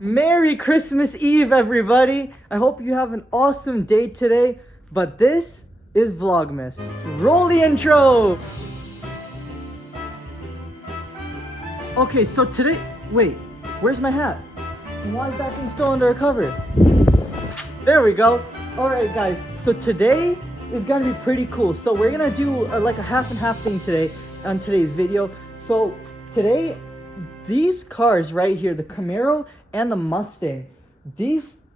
Merry Christmas Eve, everybody! I hope you have an awesome day today, but this is Vlogmas. Roll the intro! Okay, so today... Wait, where's my hat? Why is that thing still under a cover? There we go! Alright guys, so today is gonna be pretty cool. So we're gonna do like a half and half thing today on today's video. So today, these cars right here, the Camaro and the Mustang,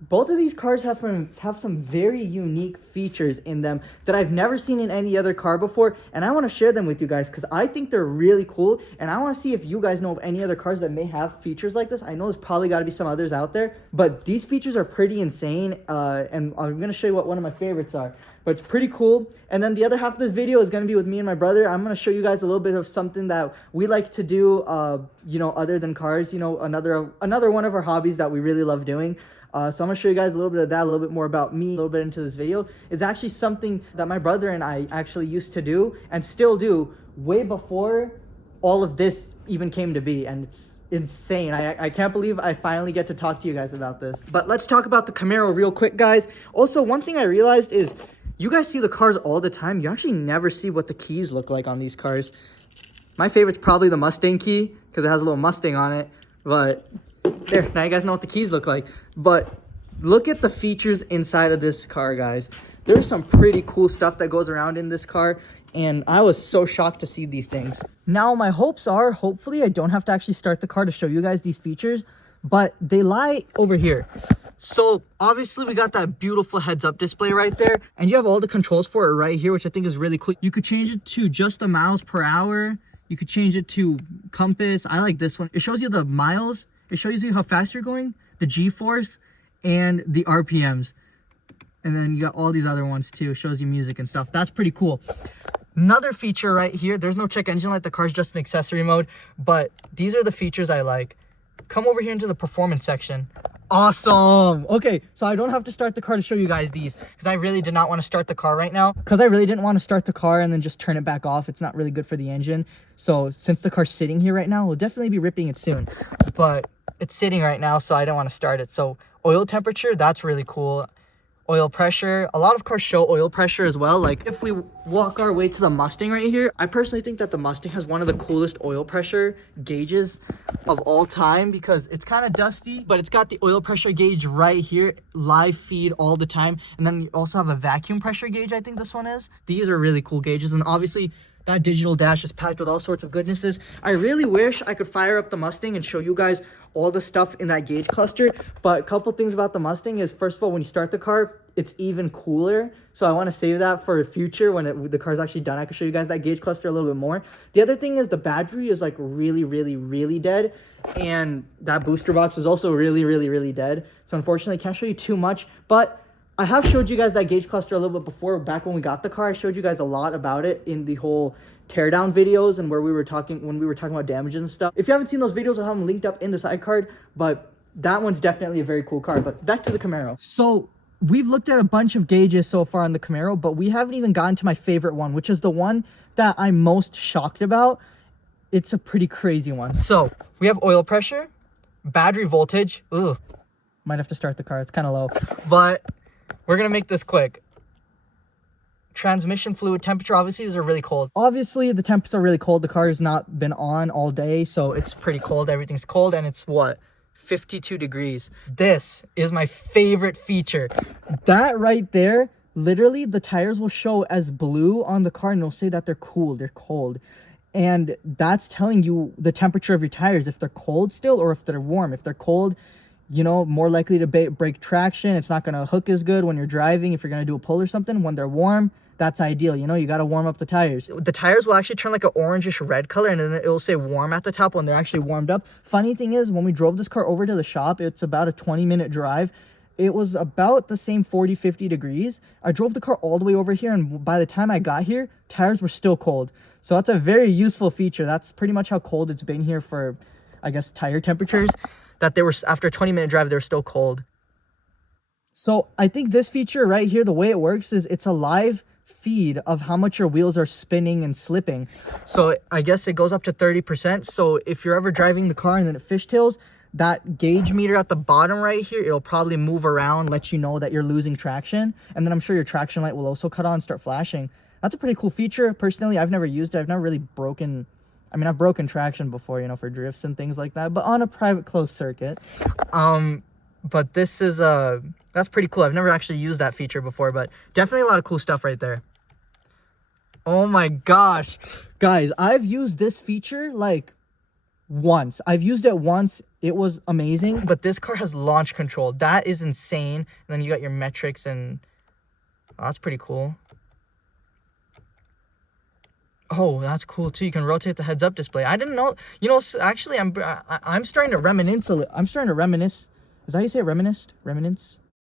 both of these cars have some very unique features in them that I've never seen in any other car before, and I want to share them with you guys because I think they're really cool, and I want to see if you guys know of any other cars that may have features like this. I know there's probably got to be some others out there, but these features are pretty insane, and I'm going to show you what one of my favorites are. But it's pretty cool. And then the other half of this video is going to be with me and my brother. I'm going to show you guys a little bit of something that we like to do, other than cars, another one of our hobbies that we really love doing. So I'm going to show you guys a little bit of that, a little bit more about me, a little bit into this video. Is actually something that my brother and I actually used to do and still do way before all of this even came to be. And it's insane. I can't believe I finally get to talk to you guys about this. But let's talk about the Camaro real quick, guys. Also, one thing I realized is you guys see the cars all the time. You actually never see what the keys look like on these cars. My favorite's probably the Mustang key because it has a little Mustang on it. But there, now you guys know what the keys look like. But look at the features inside of this car, guys. There's some pretty cool stuff that goes around in this car, and I was so shocked to see these things. Now, my hopes are, hopefully, I don't have to actually start the car to show you guys these features, but they lie over here. So, obviously, we got that beautiful heads-up display right there, and you have all the controls for it right here, which I think is really cool. You could change it to just the miles per hour. You could change it to compass. I like this one. It shows you the miles. It shows you how fast you're going, the G-force, and the RPMs. And then you got all these other ones too. It shows you music and stuff. That's pretty cool. Another feature right here, there's no check engine light. The car's just an accessory mode, but these are the features I like. Come over here into the performance section. Awesome. Okay, so I don't have to start the car to show you guys these because I really did not want to start the car right now because I really didn't want to start the car and then just turn it back off. It's not really good for the engine. So since the car's sitting here right now, we'll definitely be ripping it soon. But it's sitting right now, so I don't want to start it. So oil temperature, that's really cool. Oil pressure, a lot of cars show oil pressure as well. Like if we walk our way to the Mustang right here, I personally think that the Mustang has one of the coolest oil pressure gauges of all time because it's kind of dusty, but it's got the oil pressure gauge right here, live feed all the time. And then you also have a vacuum pressure gauge, I think this one is. These are really cool gauges, and obviously that digital dash is packed with all sorts of goodnesses. I really wish I could fire up the Mustang and show you guys all the stuff in that gauge cluster. But a couple things about the Mustang is, first of all, when you start the car, it's even cooler. So I want to save that for the future when the car's actually done. I can show you guys that gauge cluster a little bit more. The other thing is the battery is like really, really, really dead. And that booster box is also really, really, really dead. So unfortunately, I can't show you too much. But I have showed you guys that gauge cluster a little bit before. Back when we got the car, I showed you guys a lot about it in the whole teardown videos and when we were talking about damages and stuff. If you haven't seen those videos, I'll have them linked up in the side card. But that one's definitely a very cool car. But back to the Camaro. So we've looked at a bunch of gauges so far on the Camaro, but we haven't even gotten to my favorite one, which is the one that I'm most shocked about. It's a pretty crazy one. So we have oil pressure, battery voltage. Ooh, might have to start the car. It's kind of low, but we're going to make this quick. Transmission fluid temperature. Obviously, these are really cold. Obviously, the temps are really cold. The car has not been on all day, so it's pretty cold. Everything's cold, and it's what? 52 degrees. This is my favorite feature. That right there, literally, the tires will show as blue on the car, and they'll say that they're cool. They're cold. And that's telling you the temperature of your tires, if they're cold still or if they're warm. If they're cold, more likely to break traction. It's not going to hook as good when you're driving if you're going to do a pull or something. When they're warm, that's ideal. You got to warm up the tires. The tires will actually turn like an orangish red color, and then it will say warm at the top when they're actually warmed up. Funny thing is, when we drove this car over to the shop, it's about a 20-minute drive. It was about the same 40-50 degrees. I drove the car all the way over here, and by the time I got here, tires were still cold. So that's a very useful feature. That's pretty much how cold it's been here for, I guess, tire temperatures. That they were, after a 20-minute drive, they're still cold. So I think this feature right here, the way it works is it's a live feed of how much your wheels are spinning and slipping. So I guess it goes up to 30%. So if you're ever driving the car and then it fishtails, that gauge meter at the bottom right here, it'll probably move around, let you know that you're losing traction. And then I'm sure your traction light will also cut on and start flashing. That's a pretty cool feature. Personally, I've never used it. I've never really broken, I mean, I've broken traction before, you know, for drifts and things like that, but on a private closed circuit. But this is, that's pretty cool. I've never actually used that feature before, but definitely a lot of cool stuff right there. Oh my gosh. Guys, I've used this feature like once. I've used it once. It was amazing. But this car has launch control. That is insane. And then you got your metrics and oh, that's pretty cool. Oh, that's cool too. You can rotate the heads-up display. I didn't know. You know, actually, I'm starting to reminisce. I'm starting to reminisce. Is that how you say it? Reminisce?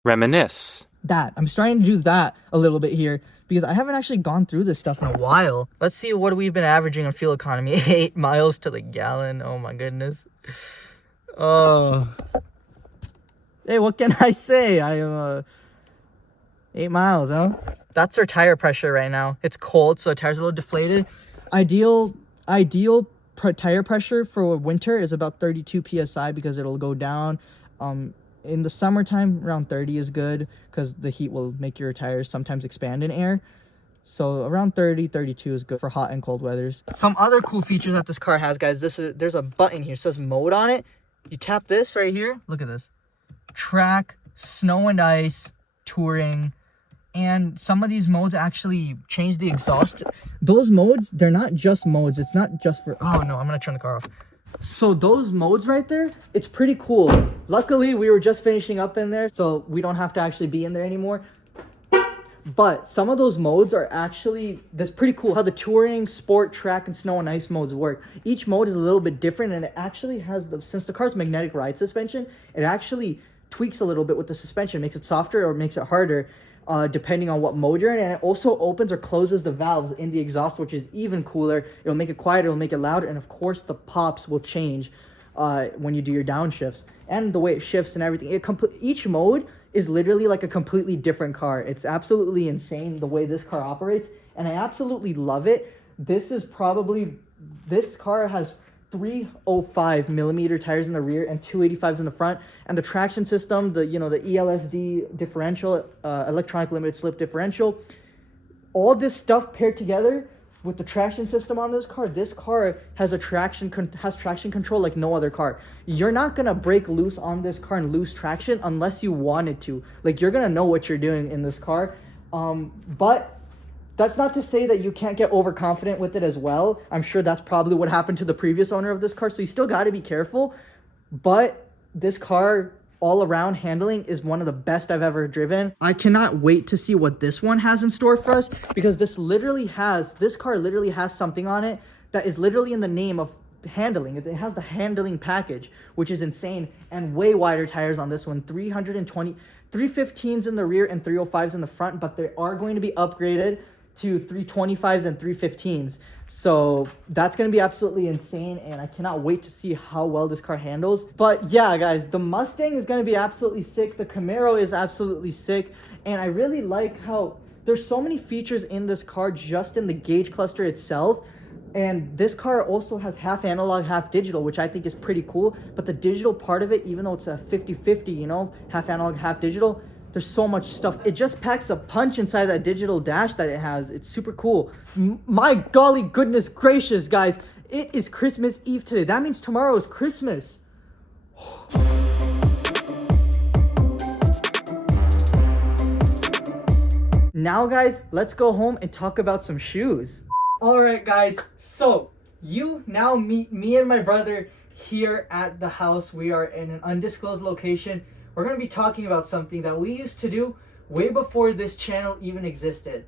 Reminisce. That. I'm starting to do that a little bit here because I haven't actually gone through this stuff in a while. Let's see what we've been averaging on fuel economy. 8 miles to the gallon. Oh my goodness. Oh. Hey, what can I say? I am 8 miles, huh? That's our tire pressure right now. It's cold, so the tire's a little deflated. Ideal tire pressure for winter is about 32 psi because it'll go down. In the summertime, around 30 is good because the heat will make your tires sometimes expand in air. So around 30, 32 is good for hot and cold weathers. Some other cool features that this car has, guys. There's a button here. It says mode on it. You tap this right here. Look at this. Track, snow and ice, touring. And some of these modes actually change the exhaust. Those modes, they're not just modes. It's not just for... Oh, no. I'm going to turn the car off. So those modes right there, it's pretty cool. Luckily, we were just finishing up in there, so we don't have to actually be in there anymore. But some of those modes are actually, that's pretty cool how the touring, sport, track, and snow and ice modes work. Each mode is a little bit different, and it actually has, since the car's magnetic ride suspension, it actually tweaks a little bit with the suspension, makes it softer or makes it harder. Depending on what mode you're in, and it also opens or closes the valves in the exhaust, which is even cooler. It'll make it quieter, it'll make it louder, and of course the pops will change when you do your downshifts, and the way it shifts and everything. Each mode is literally like a completely different car. It's absolutely insane the way this car operates, and I absolutely love it. This car has 305 millimeter tires in the rear and 285s in the front, and the traction system, the ELSD differential, electronic limited slip differential, all this stuff paired together with the traction system on this car has traction control like no other car. You're not gonna break loose on this car and lose traction unless you wanted to. Like, you're gonna know what you're doing in this car. But that's not to say that you can't get overconfident with it as well. I'm sure that's probably what happened to the previous owner of this car. So you still got to be careful. But this car, all around handling, is one of the best I've ever driven. I cannot wait to see what this one has in store for us, because this car literally has something on it that is literally in the name of handling. It has the handling package, which is insane, and way wider tires on this one. 315s in the rear and 305s in the front, but they are going to be upgraded to 325s and 315s. So that's going to be absolutely insane, and I cannot wait to see how well this car handles. But yeah, guys, the Mustang is going to be absolutely sick. The Camaro is absolutely sick, and I really like how there's so many features in this car just in the gauge cluster itself. And this car also has half analog, half digital, which I think is pretty cool. But the digital part of it, even though it's a 50-50, you know, half analog, half digital, there's so much stuff. It just packs a punch inside that digital dash that it has. It's super cool. My golly goodness gracious, guys. It is Christmas Eve today. That means tomorrow is Christmas. Now, guys, let's go home and talk about some shoes. Alright, guys, so you now meet me and my brother here at the house. We are in an undisclosed location. We're going to be talking about something that we used to do way before this channel even existed.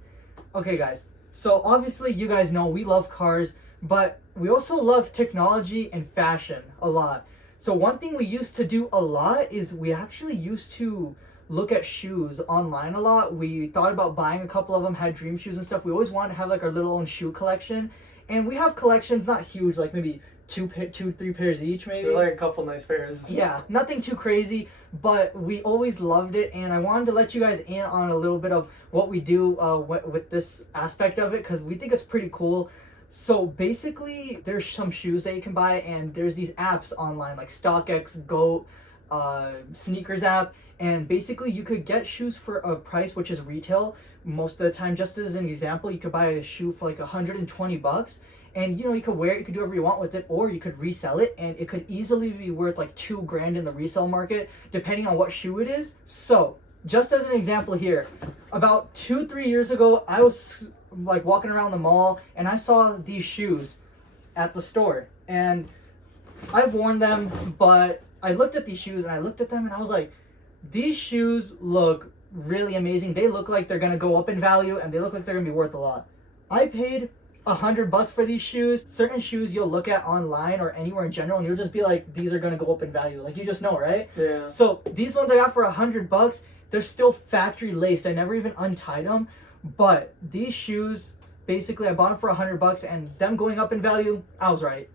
Okay, guys, so obviously you guys know we love cars, but we also love technology and fashion a lot. So one thing we used to do a lot is we actually used to look at shoes online a lot. We thought about buying a couple of them, had dream shoes and stuff. We always wanted to have like our little own shoe collection, and we have collections, not huge, like maybe two, 3 pairs each, maybe. Like a couple nice pairs. Yeah, nothing too crazy, but we always loved it, and I wanted to let you guys in on a little bit of what we do with this aspect of it, because we think it's pretty cool. So basically, there's some shoes that you can buy, and there's these apps online like StockX, Goat, Sneakers app, and basically you could get shoes for a price which is retail most of the time. Just as an example, you could buy a shoe for like $120, and you could wear it, you could do whatever you want with it, or you could resell it, and it could easily be worth like $2,000 in the resale market, depending on what shoe it is. So just as an example here, about 2-3 years ago, I was like walking around the mall and I saw these shoes at the store, and I've worn them, but I looked at these shoes and I looked at them and I was like, these shoes look really amazing. They look like they're gonna go up in value, and they look like they're gonna be worth a lot. I paid $100 for these shoes. Certain shoes you'll look at online or anywhere in general and you'll just be like, these are gonna go up in value. Like, you just know, right? Yeah. So these ones I got for $100. They're still factory laced. I never even untied them. But these shoes, basically, I bought them for $100, and them going up in value, I was right.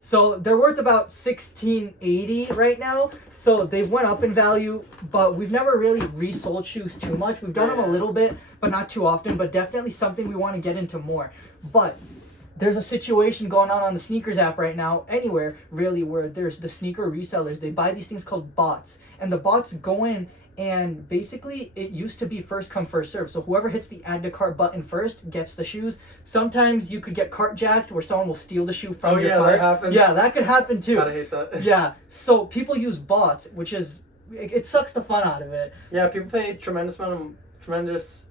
So they're worth about $1,680 right now. So they went up in value, but we've never really resold shoes too much. We've done them a little bit, but not too often. But definitely something we want to get into more. But there's a situation going on the sneakers app right now, anywhere really, where there's the sneaker resellers. They buy these things called bots, and the bots go in, and basically it used to be first come first serve. So whoever hits the add to cart button first gets the shoes. Sometimes you could get cart jacked, where someone will steal the shoe from your cart. That happens. Yeah, that could happen too. Gotta hate that. Yeah, so people use bots, which is, it sucks the fun out of it. Yeah, people pay tremendous amounts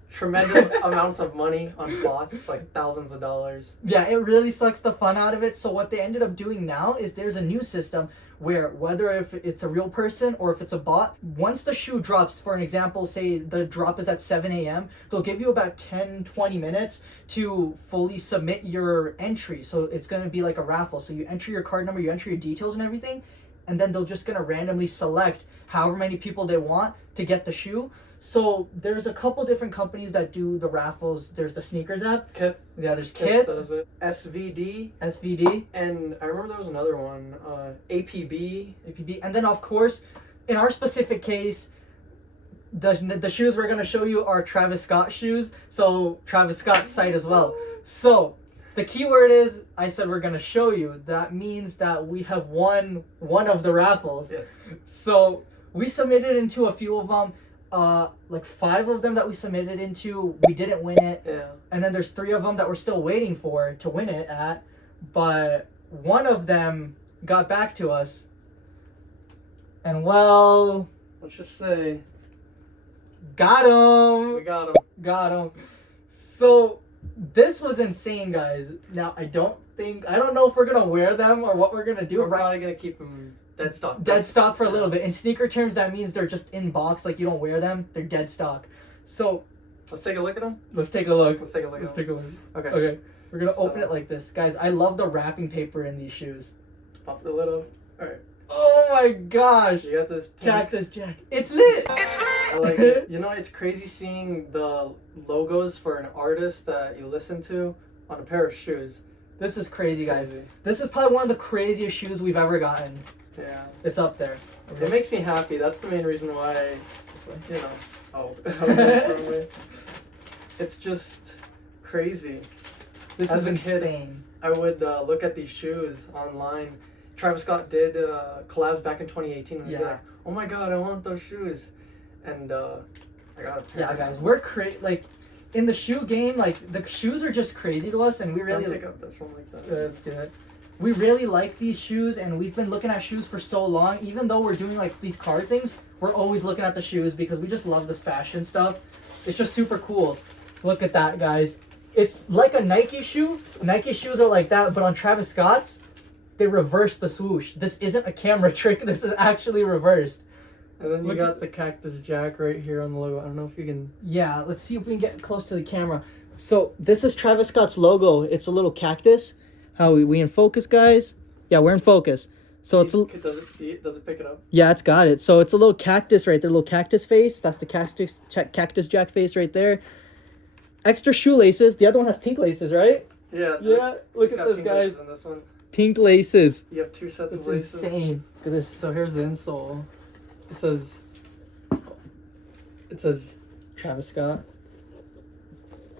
of money on bots, like thousands of dollars. Yeah, it really sucks the fun out of it. So what they ended up doing now is there's a new system where, whether if it's a real person or if it's a bot, once the shoe drops, for an example, say the drop is at 7 a.m., they'll give you about 10-20 minutes to fully submit your entry. So it's going to be like a raffle. So you enter your card number, you enter your details and everything, and then they're just going to randomly select however many people they want to get the shoe. So there's a couple different companies that do the raffles. There's the sneakers app. Kit. Yeah, there's Kit. Does it. SVD. SVD. And I remember there was another one. APB. APB. And then, of course, in our specific case, the shoes we're going to show you are Travis Scott shoes. So Travis Scott's site as well. So the keyword is, I said we're going to show you. That means that we have won one of the raffles. Yes. So we submitted into a few of them. Like 5 of them that we submitted into, we didn't win it. Yeah. And then there's 3 of them that we're still waiting for to win it at. But one of them got back to us. And well, let's just say, got him. we got him. Got him. So this was insane, guys. Now I don't know if we're gonna wear them or what we're gonna do. We're probably gonna keep them dead stock. Dead stock for a little bit. In sneaker terms, that means they're just in box, like you don't wear them. They're dead stock. So let's take a look at them. let's take a look. Let's take a look. Let's take a look. Okay. Okay. We're gonna open it like this, guys. I love the wrapping paper in these shoes. Pop the lid off. All right. Oh my gosh! You got this pink. Cactus Jack. It's lit. It's lit. I like it. You know, it's crazy seeing the logos for an artist that you listen to on a pair of shoes. This is crazy, guys. Crazy. This is probably one of the craziest shoes we've ever gotten. Yeah. It's up there. It makes me happy. That's the main reason why, you know. Oh. It's just crazy. This As is a kid, insane. I would look at these shoes online. Travis Scott did collabs back in 2018. And I'd be like, oh my god, I want those shoes. And I got a pair. Yeah, guys, we're like, in the shoe game, like, the shoes are just crazy to us, and we really... take up this one like that. Let's do it. We really like these shoes, and we've been looking at shoes for so long. Even though we're doing, like, these card things, we're always looking at the shoes because we just love this fashion stuff. It's just super cool. Look at that, guys. It's like a Nike shoe. Nike shoes are like that, but on Travis Scott's, they reverse the swoosh. This isn't a camera trick. This is actually reversed. And then you got the Cactus Jack right here on the logo. I don't know if you can... Yeah, let's see if we can get close to the camera. So this is Travis Scott's logo. It's a little cactus. How we in focus, guys? Yeah, we're in focus. So it's a... Does it see it? Does it pick it up? Yeah, it's got it. So it's a little cactus right there. Little cactus face. That's the Cactus Jack face right there. Extra shoelaces. The other one has pink laces, right? Yeah. Yeah. Look at this, guys. In this one. Pink laces. You have 2 sets It's of laces. insane. Look at this. So here's the insole. It says Travis Scott.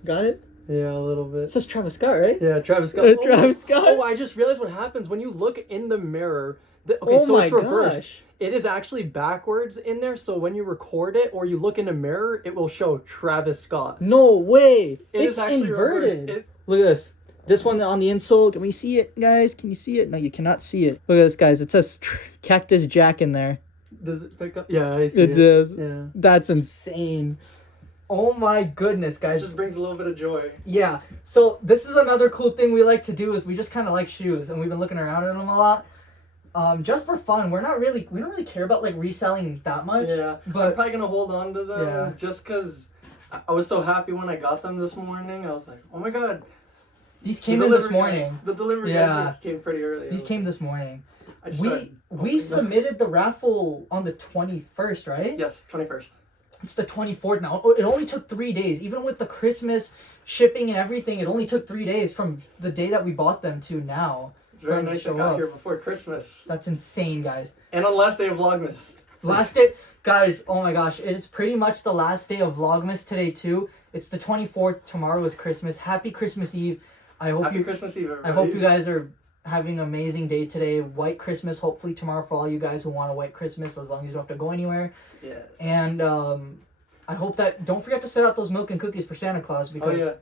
Got it? Yeah, a little bit. It says Travis Scott, right? Yeah, Travis Scott. Travis Scott. Oh, I just realized what happens when you look in the mirror. Okay, Oh so my it's reversed. gosh. It is actually backwards in there, so when you record it or you look in the mirror, it will show Travis Scott. No way. It's actually inverted. reversed. Look at this. This one on the insole. Can we see it, guys? Can you see it? No, you cannot see it. Look at this, guys. It says Cactus Jack in there. Does it pick up? Yeah, I see It does. Yeah. That's insane. Oh my goodness, It guys. just brings a little bit of joy. Yeah. So this is another cool thing we like to do is we just kind of like shoes, and we've been looking around at them a lot. Just for fun. We don't really care about like reselling that much. Yeah, But I'm probably gonna hold on to them. Yeah. Just because I was so happy when I got them this morning. I was like, oh my god. these came in this morning. The delivery Yeah. came pretty early. These came this morning. I just started We opening them. submitted the raffle on the 21st, right? Yes, 21st. It's the 24th now. It only took 3 days. Even with the Christmas shipping and everything, it only took 3 days from the day that we bought them to now. It's very Time to nice I show got up. here before Christmas. That's insane, guys. And on the last day of Vlogmas. Last day, guys, oh my gosh, it is pretty much the last day of Vlogmas today too. It's the 24th. Tomorrow is Christmas. Happy Christmas Eve. Happy Christmas Eve, everybody. I hope you guys are having an amazing day today. White Christmas, hopefully tomorrow for all you guys who want a white Christmas, as long as you don't have to go anywhere. Yes. And I hope that, don't forget to set out those milk and cookies for Santa Claus, because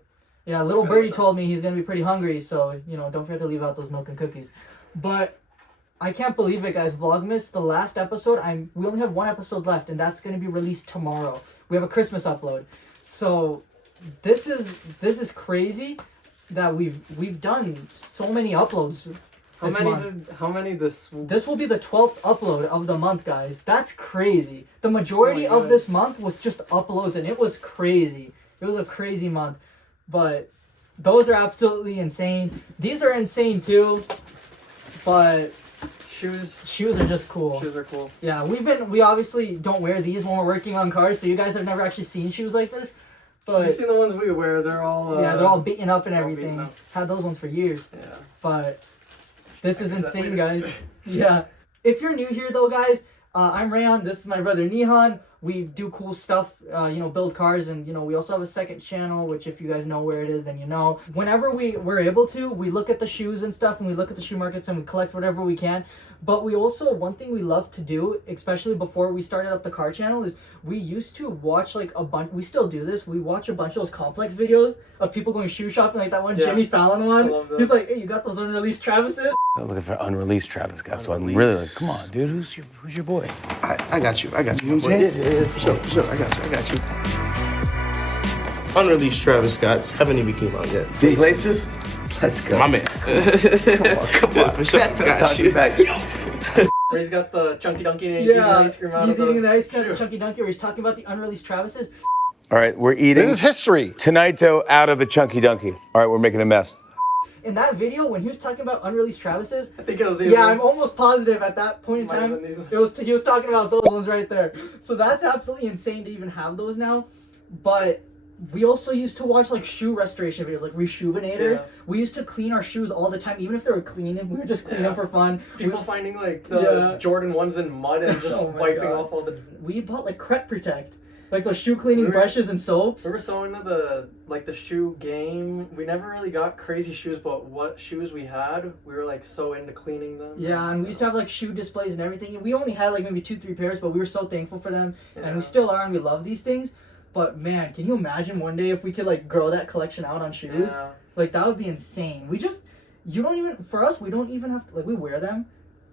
yeah, little Okay. birdie told me he's gonna be pretty hungry, so don't forget to leave out those milk and cookies. But I can't believe it, guys. Vlogmas, the last episode, we only have one episode left, and that's gonna be released tomorrow. We have a Christmas upload, so this is crazy that we've done so many uploads. How many this? This will be the 12th upload of the month, guys. That's crazy. The majority Oh my of this month was just uploads, and it was crazy. It was a crazy month. But those are absolutely insane. These are insane too. But shoes are just cool. Shoes are cool. Yeah, we obviously don't wear these when we're working on cars, so you guys have never actually seen shoes like this. But You've seen the ones we wear. They're all yeah, they're all beaten up and they're all everything. beaten up. Had those ones for years. Yeah. But this is Exactly. insane, guys. Yeah. If you're new here, though, guys, I'm Rayyan. This is my brother Nihan. We do cool stuff, build cars, and we also have a second channel, which if you guys know where it is, then you know. Whenever we're able to, we look at the shoes and stuff, and we look at the shoe markets, and we collect whatever we can. But we also, one thing we love to do, especially before we started up the car channel, is we used to watch like a bunch. We still do this. We watch a bunch of those complex videos of people going shoe shopping, like that one Jimmy Fallon I one. love those. He's like, "Hey, you got those unreleased Travises?" I'm looking for unreleased Travis guys, so I'm really like, come on, dude, who's your boy? I got you. You know what I'm saying? Yeah, for sure. I got you. Unreleased Travis Scott's haven't even came out yet. Big laces? Let's go. My man. Come on, for sure. Got you. Where he's got the chunky donkey and he's eating Yeah, ice cream out he's of eating the ice cream shoe. at Chunky Donkey, where he's talking about the unreleased Travises. All right, we're eating. This is history. Tonightto out of the Chunky Donkey. All right, we're making a mess. In that video, when he was talking about unreleased Travises, I think it was these yeah, ones. I'm almost positive at that point in Might have time, been these ones. he was talking about those ones right there. So that's absolutely insane to even have those now. But we also used to watch like shoe restoration videos, like Reshoevinator. Yeah. We used to clean our shoes all the time, even if they were clean. We would just clean them for fun. People finding like the Jordan ones in mud and just Oh my wiping God. off all the. We bought like Cret Protect, like those shoe cleaning brushes and soaps. We were so into the shoe game. We never really got crazy shoes, but what shoes we had, we were like so into cleaning them. Yeah, and we used to have like shoe displays and everything. We only had like maybe 2-3 pairs, but we were so thankful for them, and we still are, and we love these things. But man, can you imagine one day if we could like grow that collection out on shoes? Yeah. Like that would be insane. We don't even have to, like, we wear them,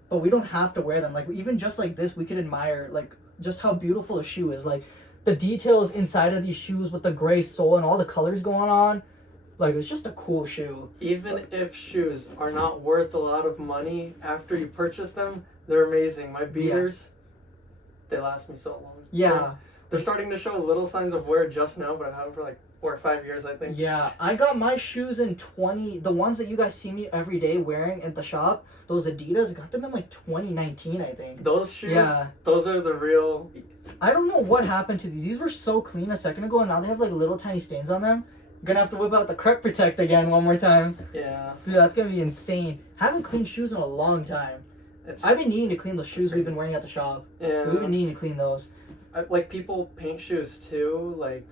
but we don't have to wear them. Like even just like this, we could admire like just how beautiful a shoe is. Like the details inside of these shoes with the gray sole and all the colors going on. Like it's just a cool shoe. Even if shoes are not worth a lot of money after you purchase them, they're amazing. My beaters, they last me so long. Yeah. They're starting to show little signs of wear just now, but I've had them for like 4 or 5 years, I think. Yeah, I got my shoes in the ones that you guys see me every day wearing at the shop, those Adidas, I got them in like 2019, I think. Those shoes, Yeah. those are the real. I don't know what happened to these. These were so clean a second ago, and now they have like little tiny stains on them. Gonna have to whip out the Cret Protect again one more time. Yeah. Dude, that's gonna be insane. Haven't cleaned shoes in a long time. I've been needing to clean those shoes we've been wearing at the shop. Yeah. We've been needing to clean those. Like people paint shoes too, like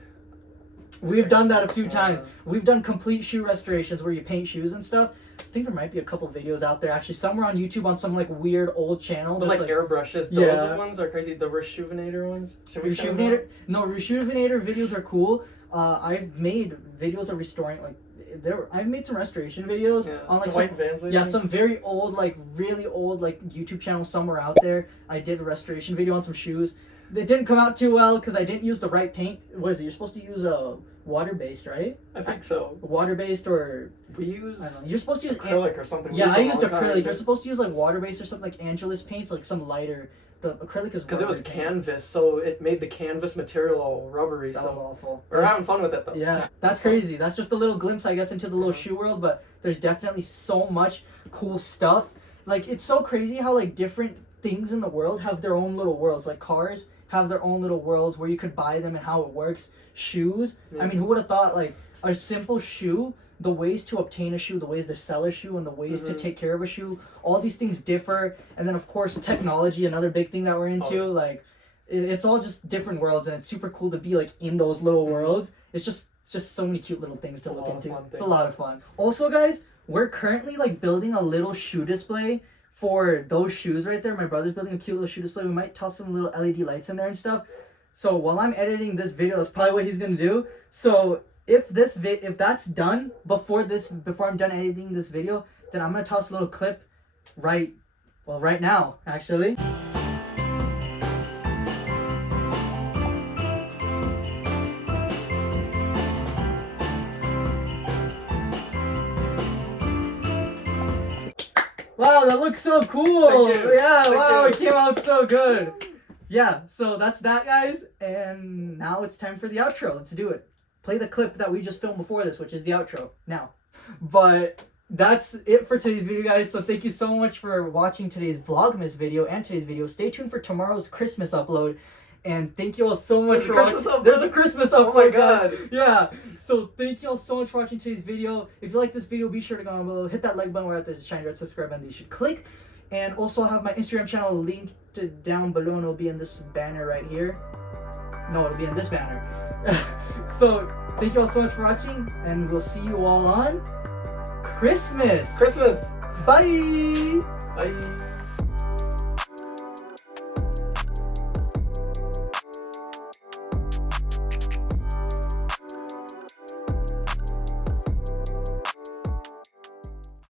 We've done that a few times. We've done complete shoe restorations where you paint shoes and stuff. I think there might be a couple videos out there actually somewhere on YouTube on some like weird old channel. There's like airbrushes. Those ones are crazy. The Rejuvenator ones. Rejuvenator? No, Rejuvenator videos are cool. I've made videos of restoring like I've made some restoration videos on like some, white Vans. Some very old, like really old, like YouTube channel somewhere out there. I did a restoration video on some shoes. They didn't come out too well because I didn't use the right paint. What is it? You're supposed to use a water-based, right? I think so. Water-based or we use. I don't know. You're supposed to use acrylic or something. Yeah, I used acrylic. You're supposed to use like water-based or something like Angelus paints, like some lighter. The acrylic is because it was canvas, so it made the canvas material all rubbery. That was awful. We're having fun with it though. Yeah, that's crazy. That's just a little glimpse, I guess, into the little shoe world. But there's definitely so much cool stuff. Like it's so crazy how like different things in the world have their own little worlds. Like cars have their own little worlds where you could buy them and how it works. Shoes. I mean, who would have thought like a simple shoe? The ways to obtain a shoe, the ways to sell a shoe, and the ways to take care of a shoe, all these things differ. And then, of course, technology, another big thing that we're into. Like, it's all just different worlds, and it's super cool to be, like, in those little worlds. It's just so many cute little things to look into. It's a lot of fun. Also, guys, we're currently, like, building a little shoe display for those shoes right there. My brother's building a cute little shoe display. We might toss some little LED lights in there and stuff. So, while I'm editing this video, that's probably what he's going to do. So, if that's done before I'm done editing this video, then I'm gonna toss a little clip right now actually. Wow, that looks so cool. Yeah, wow, it came out so good. Yeah, so that's that, guys, and now it's time for the outro. Let's do it. Play the clip that we just filmed before this, which is the outro now. But that's it for today's video, guys. So thank you so much for watching today's Vlogmas video and today's video. Stay tuned for tomorrow's Christmas upload. And thank you all so much for watching. There's a Christmas upload. Oh my god. Yeah. So thank you all so much for watching today's video. If you like this video, be sure to go down below. Hit that like button right there's a shiny red subscribe button that you should click. And also I'll have my Instagram channel linked down below, and it'll be in this banner right here. No, it'll be in this banner. So, thank you all so much for watching, and we'll see you all on Christmas! Christmas! Bye! Bye!